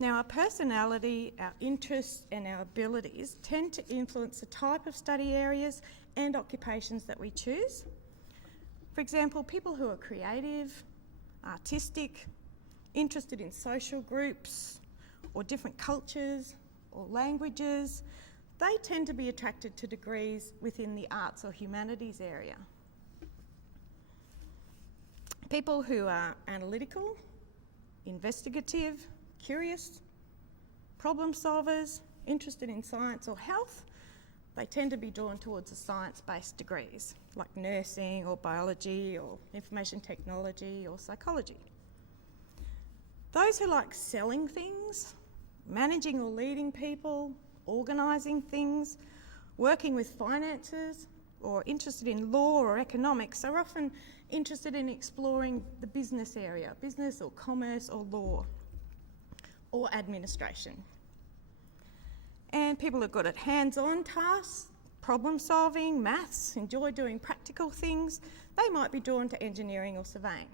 Now, our personality, our interests and our abilities tend to influence the type of study areas and occupations that we choose. For example, people who are creative, artistic, interested in social groups or different cultures or languages, they tend to be attracted to degrees within the arts or humanities area. People who are analytical, investigative, curious, problem solvers, interested in science or health, they tend to be drawn towards the science-based degrees like nursing or biology or information technology or psychology. Those who like selling things, managing or leading people, organising things, working with finances, or interested in law or economics are often interested in exploring the business area, business or commerce or law or administration. And people are good at hands-on tasks, problem solving, maths, enjoy doing practical things. They might be drawn to engineering or surveying.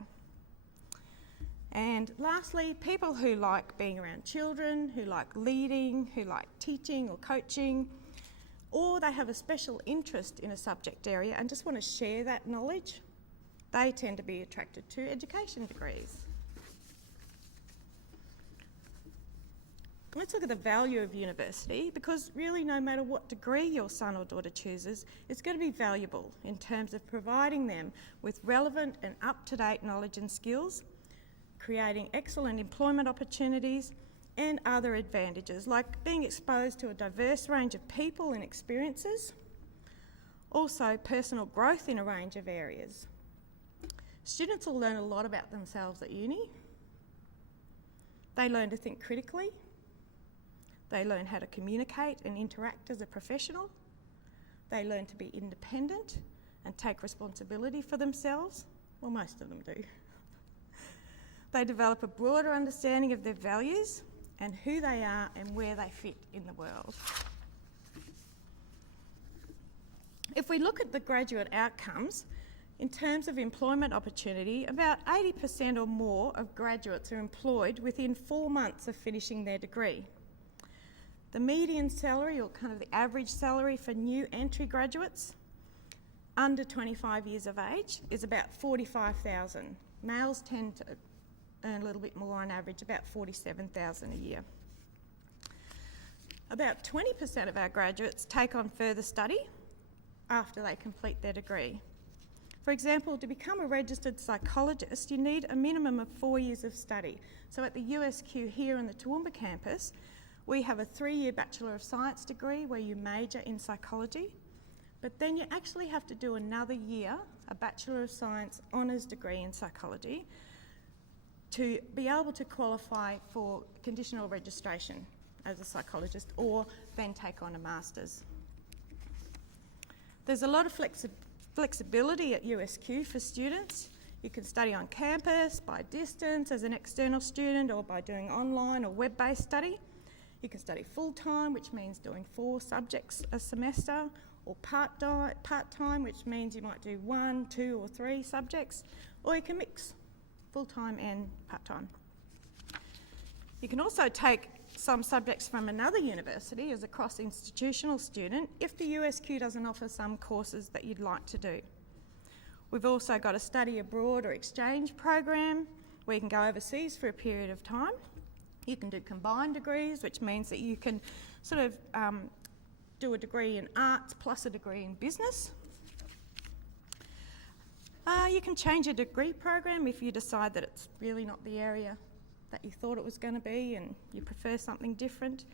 And lastly, people who like being around children, who like leading, who like teaching or coaching, or they have a special interest in a subject area and just want to share that knowledge, they tend to be attracted to education degrees. Let's look at the value of university, because really no matter what degree your son or daughter chooses, it's going to be valuable in terms of providing them with relevant and up-to-date knowledge and skills, creating excellent employment opportunities and other advantages like being exposed to a diverse range of people and experiences, also personal growth in a range of areas. Students will learn a lot about themselves at uni. They learn to think critically. They learn how to communicate and interact as a professional. They learn to be independent and take responsibility for themselves. Well, most of them do. They develop a broader understanding of their values and who they are and where they fit in the world. If we look at the graduate outcomes, in terms of employment opportunity, about 80% or more of graduates are employed within 4 months of finishing their degree. The median salary, or kind of the average salary for new entry graduates under 25 years of age, is about $45,000. Males tend to earn a little bit more on average, about $47,000 a year. About 20% of our graduates take on further study after they complete their degree. For example, to become a registered psychologist, you need a minimum of 4 years of study. So at the USQ here in the Toowoomba campus, we have a 3-year Bachelor of Science degree where you major in psychology, but then you actually have to do another year, a Bachelor of Science honours degree in psychology, to be able to qualify for conditional registration as a psychologist or then take on a master's. There's a lot of flexibility at USQ for students. You can study on campus, by distance as an external student, or by doing online or web-based study. You can study full-time, which means doing 4 subjects a semester, or part-time, which means you might do 1, 2 or 3 subjects, or you can mix full-time and part-time. You can also take some subjects from another university as a cross-institutional student if the USQ doesn't offer some courses that you'd like to do. We've also got a study abroad or exchange program where you can go overseas for a period of time. You can do combined degrees, which means that you can sort of do a degree in arts plus a degree in business. You can change your degree program if you decide that it's really not the area that you thought it was going to be and you prefer something different.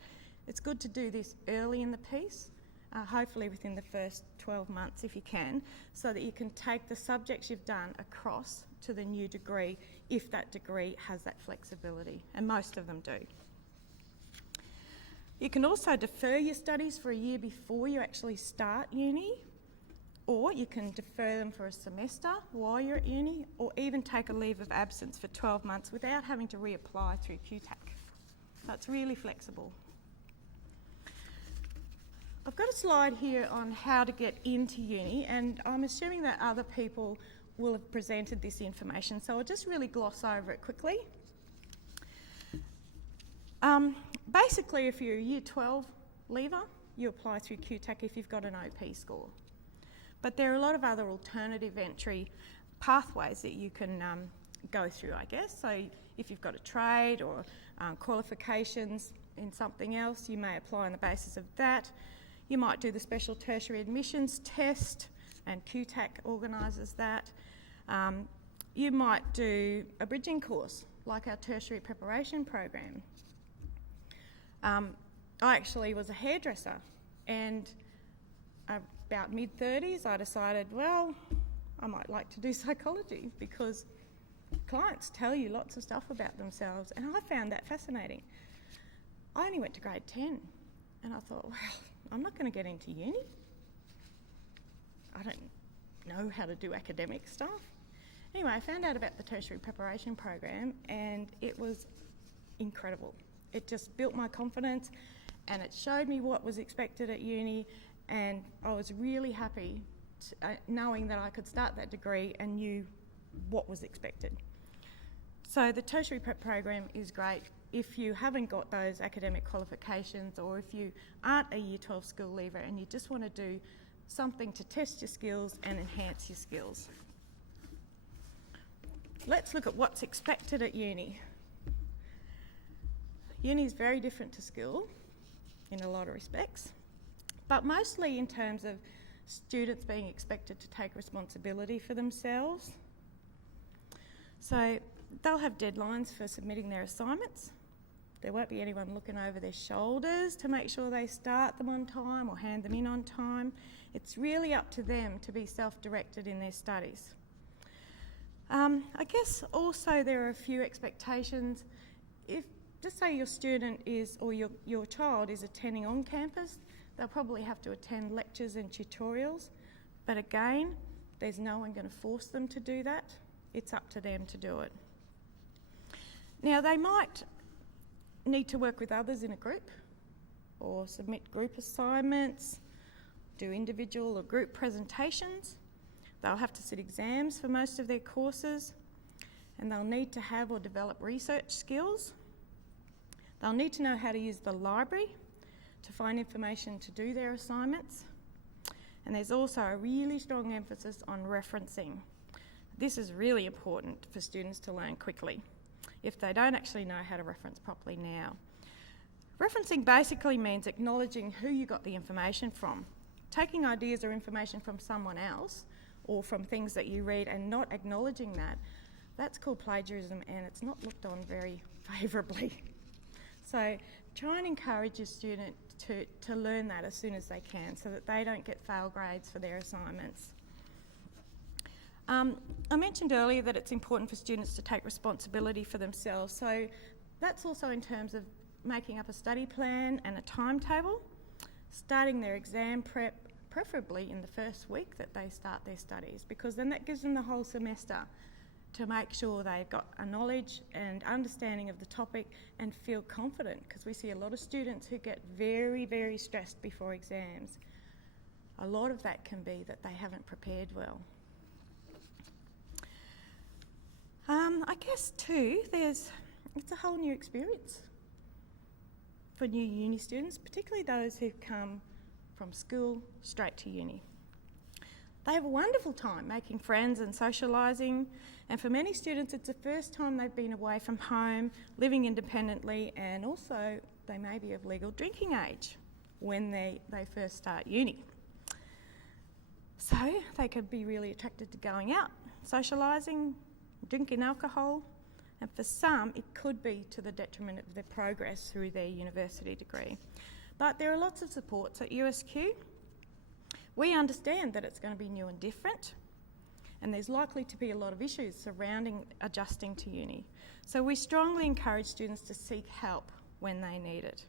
It's good to do this early in the piece, hopefully within the first 12 months if you can, so that you can take the subjects you've done across to the new degree if that degree has that flexibility, and most of them do. You can also defer your studies for a year before you actually start uni, or you can defer them for a semester while you're at uni, or even take a leave of absence for 12 months without having to reapply through QTAC. So it's really flexible. I've got a slide here on how to get into uni, and I'm assuming that other people will have presented this information, so I'll just really gloss over it quickly. Basically, if you're a Year 12 leaver, you apply through QTAC if you've got an OP score. But there are a lot of other alternative entry pathways that you can go through, I guess. So if you've got a trade or qualifications in something else, you may apply on the basis of that. You might do the special tertiary admissions test, and QTAC organises that. You might do a bridging course, like our tertiary preparation program. I actually was a hairdresser, and about mid-30s I decided, well, I might like to do psychology, because clients tell you lots of stuff about themselves, and I found that fascinating. I only went to grade 10, and I thought, well, I'm not going to get into uni. I don't know how to do academic stuff. Anyway, I found out about the tertiary preparation program, and it was incredible. It just built my confidence, and it showed me what was expected at uni, and I was really happy knowing that I could start that degree and knew what was expected. So the tertiary prep program is great if you haven't got those academic qualifications, or if you aren't a Year 12 school leaver and you just want to do something to test your skills and enhance your skills. Let's look at what's expected at uni. Uni is very different to school in a lot of respects, but mostly in terms of students being expected to take responsibility for themselves. So they'll have deadlines for submitting their assignments. There won't be anyone looking over their shoulders to make sure they start them on time or hand them in on time. It's really up to them to be self-directed in their studies. I guess also there are a few expectations. If, just say your student is, or your child is attending on campus, they'll probably have to attend lectures and tutorials. But again, there's no one going to force them to do that. It's up to them to do it. Now, they might need to work with others in a group, or submit group assignments, do individual or group presentations. They'll have to sit exams for most of their courses, and they'll need to have or develop research skills. They'll need to know how to use the library to find information to do their assignments. And there's also a really strong emphasis on referencing. This is really important for students to learn quickly if they don't actually know how to reference properly now. Referencing basically means acknowledging who you got the information from. Taking ideas or information from someone else, or from things that you read, and not acknowledging that, that's called plagiarism, and it's not looked on very favourably. So try and encourage your student to learn that as soon as they can, so that they don't get fail grades for their assignments. I mentioned earlier that it's important for students to take responsibility for themselves, so that's also in terms of making up a study plan and a timetable, starting their exam prep, preferably in the first week that they start their studies, because then that gives them the whole semester to make sure they've got a knowledge and understanding of the topic and feel confident, because we see a lot of students who get very, very stressed before exams. A lot of that can be that they haven't prepared well. I guess too, it's a whole new experience for new uni students, particularly those who've come from school straight to uni. They have a wonderful time making friends and socialising, and for many students it's the first time they've been away from home, living independently, and also they may be of legal drinking age when they first start uni. So they could be really attracted to going out, socialising, drinking alcohol, and for some it could be to the detriment of their progress through their university degree. But there are lots of supports at USQ. We understand that it's going to be new and different, and there's likely to be a lot of issues surrounding adjusting to uni. So we strongly encourage students to seek help when they need it.